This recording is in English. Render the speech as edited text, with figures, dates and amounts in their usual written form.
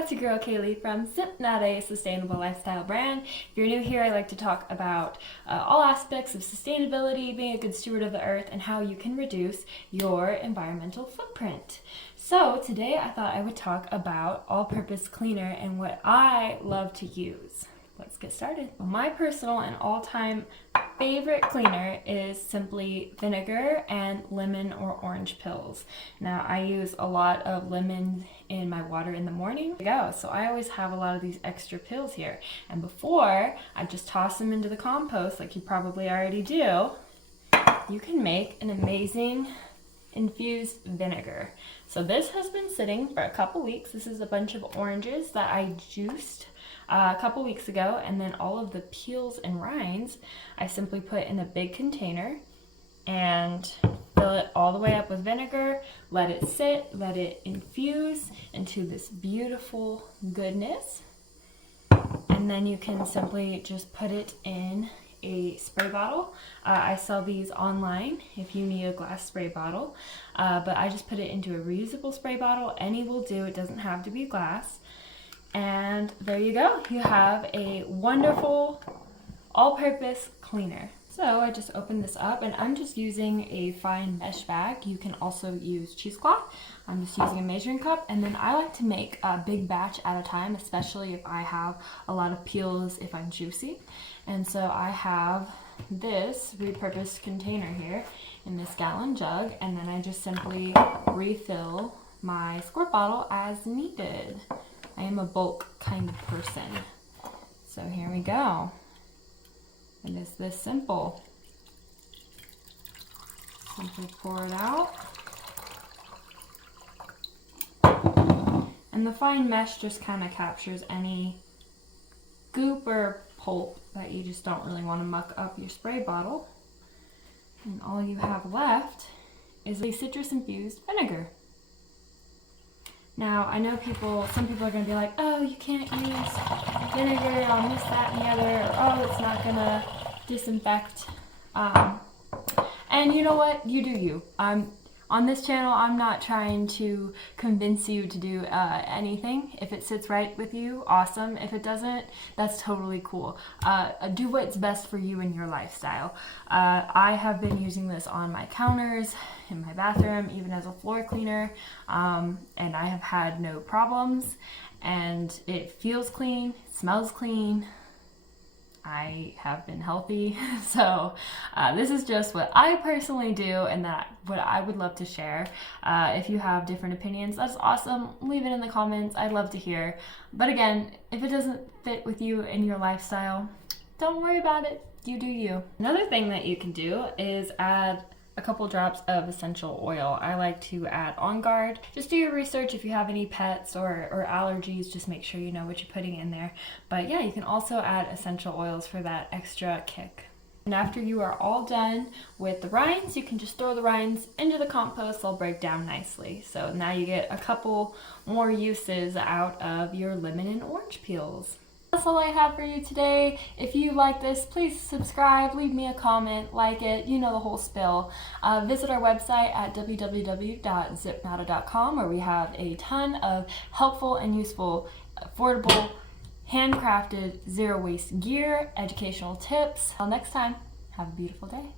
it's your girl Kaylee from Zippnada, a sustainable lifestyle brand. If you're new here, I like to talk about all aspects of sustainability, being a good steward of the earth, and how you can reduce your environmental footprint. So today I thought I would talk about all-purpose cleaner and what I love to use. Let's get started. Well, my personal and all-time favorite cleaner is simply vinegar and lemon or orange pills. Now I use a lot of lemon in my water in the morning. So I always have a lot of these extra pills here. And before I just toss them into the compost like you probably already do, you can make an amazing infused vinegar. So this has been sitting for a couple weeks. This is a bunch of oranges that I juiced a couple weeks ago, and then all of the peels and rinds I simply put in a big container and fill it all the way up with vinegar, let it sit, let it infuse into this beautiful goodness, and then you can simply just put it in a spray bottle. I sell these online if you need a glass spray bottle, but I just put it into a reusable spray bottle. Any will do, it doesn't have to be glass. And there you go, you have a wonderful all-purpose cleaner. So I just opened this up and I'm just using a fine mesh bag. You can also use cheesecloth. I'm just using a measuring cup, and then I like to make a big batch at a time, especially if I have a lot of peels, if I'm juicy. And so I have this repurposed container here in this gallon jug, and then I just simply refill my squirt bottle as needed. I am a bulk kind of person. So here we go. It is this simple. Simply pour it out. And the fine mesh just kind of captures any goop or pulp that you just don't really want to muck up your spray bottle. And all you have left is a citrus infused vinegar. Now, I know some people are going to be like, oh, you can't use vinegar on this, that, and the other, or oh, it's not going to disinfect. And you know what? You do you. On this channel, I'm not trying to convince you to do anything. If it sits right with you, awesome. If it doesn't, that's totally cool. Do what's best for you and your lifestyle. I have been using this on my counters, in my bathroom, even as a floor cleaner, and I have had no problems. And it feels clean, it smells clean. I have been healthy, so this is just what I personally do and what I would love to share. If you have different opinions, that's awesome. Leave it in the comments. I'd love to hear. But again, if it doesn't fit with you and your lifestyle, don't worry about it. You do you. Another thing that you can do is add a couple drops of essential oil. I like to add On Guard. Just do your research. If you have any pets or allergies, just make sure you know what you're putting in there. But yeah, you can also add essential oils for that extra kick. And after you are all done with the rinds, you can just throw the rinds into the compost. They'll break down nicely. So now you get a couple more uses out of your lemon and orange peels. That's all I have for you today. If you like this, please subscribe, leave me a comment, like it, you know the whole spill. Visit our website at www.zippnada.com, where we have a ton of helpful and useful, affordable, handcrafted, zero waste gear, educational tips. Until next time, have a beautiful day.